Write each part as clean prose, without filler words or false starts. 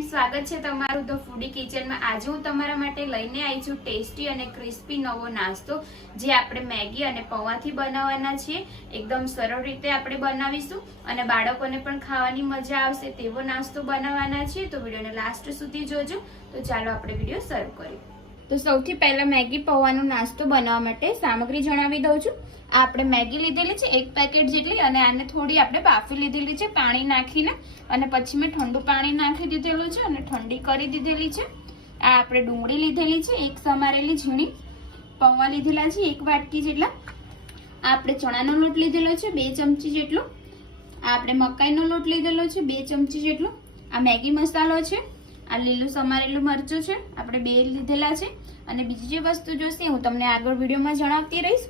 Friends, स्वागत है तमारू the foodie kitchen में। आज हूँ तमारा माटे लईने आई छुं टेस्टी अने क्रिस्पी नवो नास्तो जे आपणे मैगी अने पौवाथी बनाववाना छीए। एकदम सरल रीते आपणे बनावीशुं अने बाळकोने पण खावानी मजा आवशे तेवो नास्तो बनाववाना छीए। तो विडियोने लास्ट सुधी जोजो। तो चालो आपणे विडियो शरू करीए। तो सौथी पहला मैगी पौવાનો नास्तो बनाववा माटे सामग्री जणावी दઉં છું। આપણે મેગી લીધેલી છે 1 પેકેટ જેટલી અને આને થોડી આપણે બાફી લીધેલી છે પાણી નાખીને અને પછી મેં ઠંડુ પાણી નાખી દીધેલું છે અને ઠંડી કરી દીધેલી છે। આ આપણે ડુંગળી લીધેલી છે, એક સમારેલી ઝીણી પૌવા લીધેલા છે 1 વાટકી જેટલા। આ આપણે ચણાનો લોટ લીધેલો છે 2 ચમચી જેટલો। આ આપણે મકાઈનો લોટ લીધેલો છે 2 ચમચી જેટલો। આ મેગી મસાલો છે, આ લીલું સમારેલું મરચું છે આપણે 2 લીધેલા છે અને બીજી જે વસ્તુ જોશે હું તમને આગળ વિડિયોમાં જણાવતી રહીશ।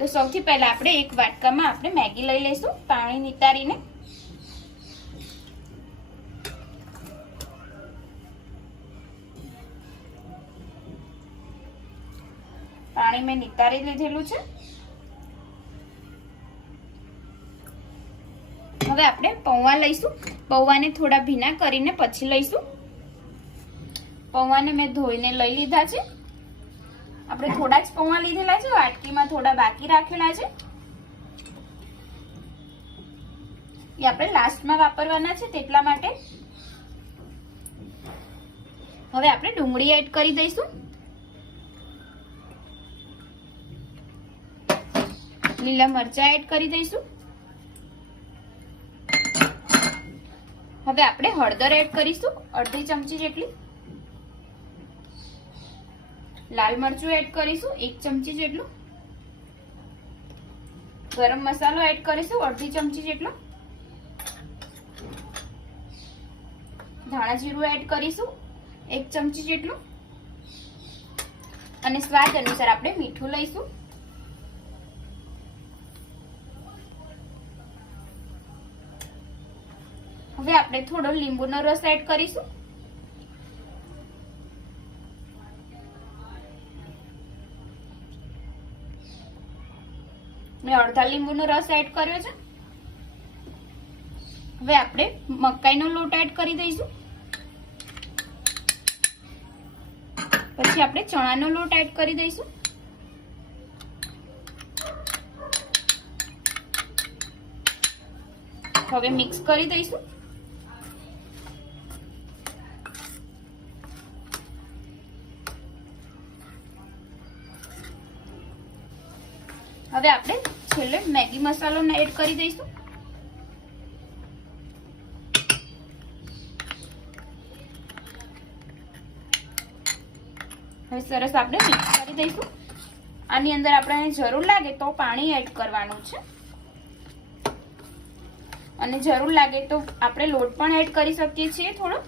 तो સૌથી પહેલા આપણે એક વાટકામાં આપણે મેગી લઈ લઈશું પાણી નિતારીને। પાણી મેં નિતારી લીધેલું છે। હવે આપણે પૌવા લઈશું। પૌવાને થોડા ભીના કરીને પછી લઈશું। પૌવાને મેં ધોઈને લઈ લીધા છે। આપણે થોડા જ પૌવા લીધેલા છે, વાટકીમાં થોડા બાકી રાખેલા છે। એ આપણે લાસ્ટમાં વાપરવાના છે તેટલા માટે। હવે આપણે ડુંગળી એડ કરી દઈશું, લીલા મરચાં એડ કરી દઈશું। હવે આપણે હળદર એડ કરીશું અડધી ચમચી જેટલી। लाल मरचू एड करीशू 1 चमची जेटलू। गरम मसालो एड करीशू अर्धी चमची जेटलो। धाणा जीरु एड करीशू 1 चमची जेटलू अने स्वाद अनुसार आपणे मीठुं लईशू। हवे आपणे थोड़ो લીંબુનો रस एड करीशू। मैं अर्धा લીંબુનો રસ એડ કર્યો છે। હવે આપણે મકાઈનો લોટ એડ કરી દઈશું, પછી આપણે ચણાનો લોટ એડ કરી દઈશું। હવે મિક્સ કરી દઈશું। હવે આપણે છેલ્લે મેગી મસાલો એડ કરી દઈશું। હવે સરસ આપણે મિક્સ કરી દઈશું। આની અંદર આપણને જરૂર લાગે તો પાણી એડ કરવાનું છે અને જરૂર લાગે તો આપણે લોટ પણ એડ કરી શકીએ છીએ થોડો।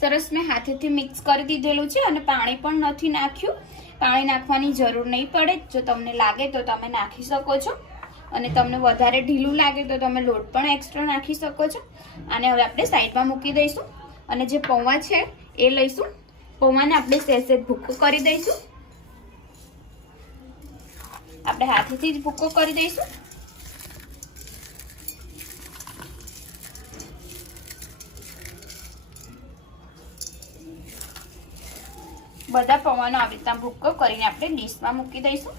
सरस में हाथेथी मिक्स कर दीधेलू छे अने पाणी पण नथी नाख्युं। पाणी नाखवानी जरूर नहीं पड़े, जो तमने लागे तो तमे नाखी शको छो अने तमने वधारे ढीलू लागे तो तमे लोट पण एक्स्ट्रा नाखी शको छो। आने हवे आपणे साइडमां मूकी दईशुं अने जे पौवा छे ए लईशुं। पौवाने आपणे सेज भूको करी दईशुं। आपणे हाथेथी ज भूको करी दईशुं। બધા પૌવાનો આવી રીતના ભૂક્કો કરીને આપણે ડીશમાં મૂકી દઈશું।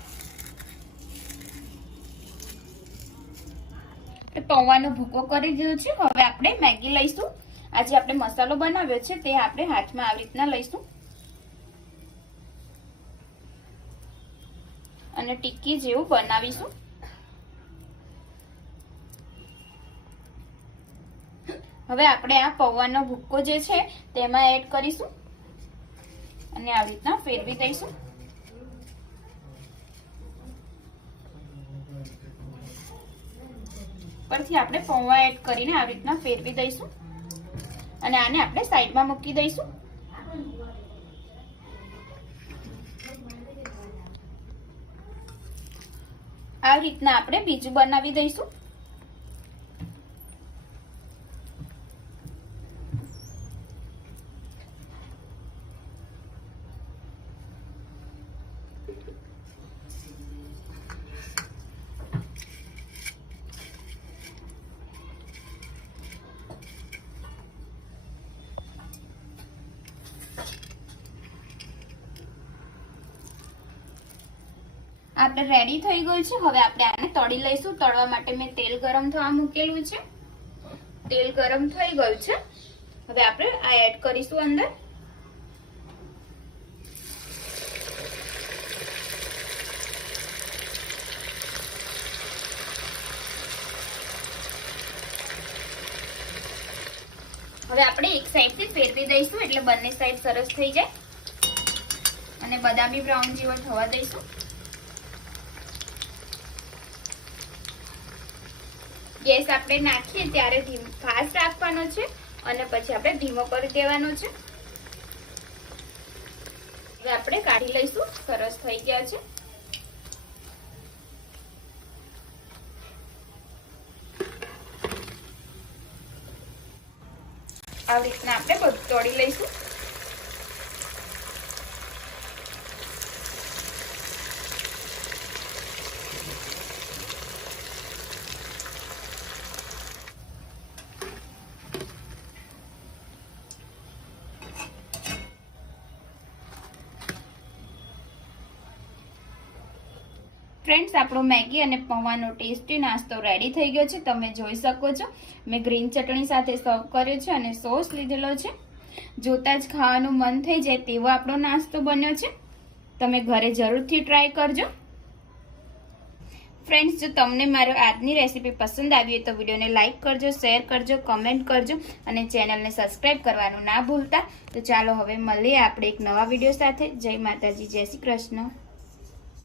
પૌવાનો ભૂક્કો કરી દીધો છે। હવે આપણે મેગી લઈશું। આજે આપણે મસાલો બનાવ્યો છે તે આપણે હાથમાં આવી રીતના લઈશું અને ટિક્કી જેવું બનાવીશું। હવે આપણે આ પૌવાનો ભૂક્કો જે છે તેમાં એડ કરીશું અને આવી રીતના ફેરવી દઈશું। પરથી આપણે પૌવા એડ કરીને આવી રીતના ફેરવી દઈશું અને આને આપણે સાઈડમાં મૂકી દઈશું। આવી રીતના આપણે બીજું બનાવી દઈશું। આપણે રેડી થઈ ગયું છે। હવે આપણે આને તળી લઈશું। તળવા માટે મેં તેલ ગરમ થવા મૂકેલું છે। તેલ ગરમ થઈ ગયું છે। હવે આપણે આ એડ કરીશું અંદર। હવે આપણે એક સાઈડથી ફેરવી દઈશું એટલે બંને સાઈડ સરસ થઈ જાય અને બદામી બ્રાઉન જેવો થવા દઈશું। ગેસ આપણે નાખીએ ત્યારે ફાસ્ટ રાખવાનો છે અને પછી આપણે ધીમો કરી દેવાનો છે। હવે આપણે કાઢી લઈશું। સરસ થઈ ગયા છે। આવી રીતના આપણે બધું તળી લઈશું। ફ્રેન્ડ્સ, આપણો મેગી અને પૌવાનો ટેસ્ટી નાસ્તો રેડી થઈ ગયો છે। તમે જોઈ શકો છો મેં ગ્રીન ચટણી સાથે સર્વ કર્યો છે અને સોસ લીધેલો છે। જોતા જ ખાવાનું મન થઈ જાય તેવો આપણો નાસ્તો બન્યો છે। તમે ઘરે જરૂરથી ટ્રાય કરજો। ફ્રેન્ડ્સ, જો તમને મારો આજની રેસીપી પસંદ આવી હોય તો વિડીયોને લાઇક કરજો, શેર કરજો, કમેન્ટ કરજો અને ચેનલને સબસ્ક્રાઇબ કરવાનું ના ભૂલતા। તો ચાલો હવે મળીએ આપણે એક નવા વિડીયો સાથે। જય માતાજી, જય શ્રી કૃષ્ણ।